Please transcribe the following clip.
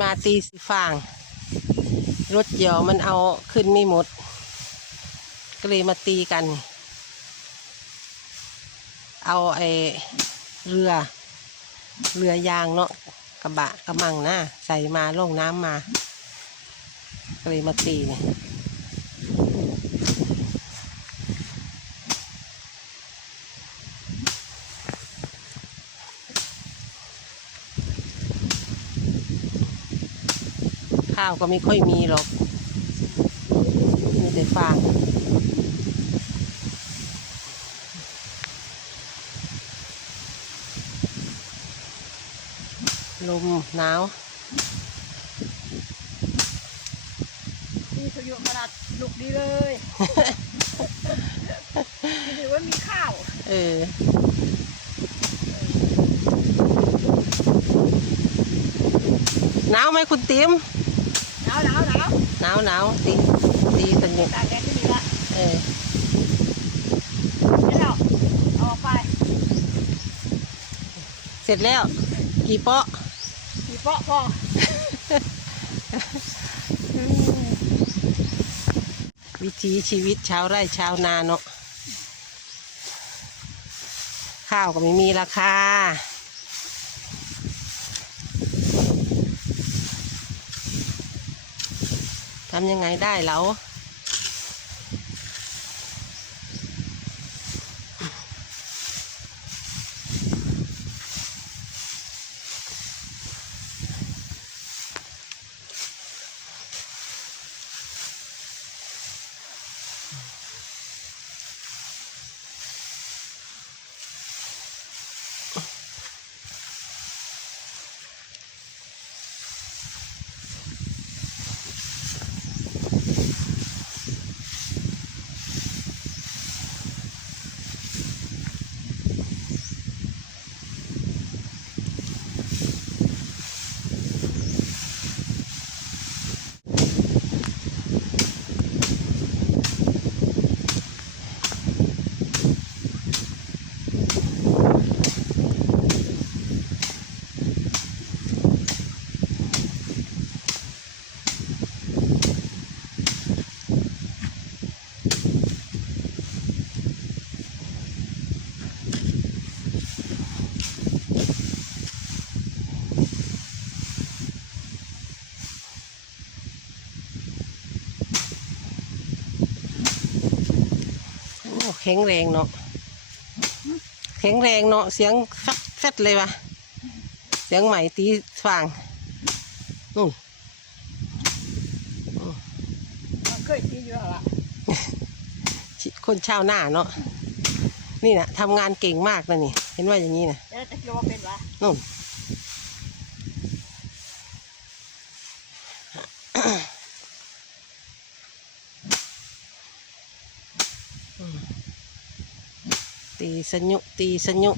มาตีสีฟาง รถเหี่ยวมันเอาขึ้นไม่หมด ก็เลยมาตีกัน เอาไอเรือ เรือยางเนาะกระบะกระมังนะใส่มาลงน้ำมา ก็เลยมาตีเนี่ย ข้าวก็ไม่ค่อยมีหรอก มีแต่ฟางลมหนาวนี่เขาอยู่ขนาดลุกดีเลยถือว่ามีข้าว เออหนาวไหมคุณติ๋ม หนาวหนาวหนาวหนาวหนาวตีตีสนุกตากแดดก็ดีละเออเดี๋ยวเราเอาออกไปเสร็จแล้ว กี่เปาะผีเปาะพอวิถีชีวิตชาวไร่ชาวนาเนาะข้าวก็ไม่มีราคา ทำยังไงได้แล้ว แข็งแรงเนาะแข็งแรงเนาะเสียงฟัดฟัดเลยวะเสียงใหม่ตีฟางนู่นมันเคยกินอยู่แล้วล่ะคนชาวนาเนาะนี่นะทำงานเก่งมากนะนี่ เห็นว่าอย่างนี้นะเดี๋ยวจะคิดว่าเป็นวะนู่นตีส นุตีสนุ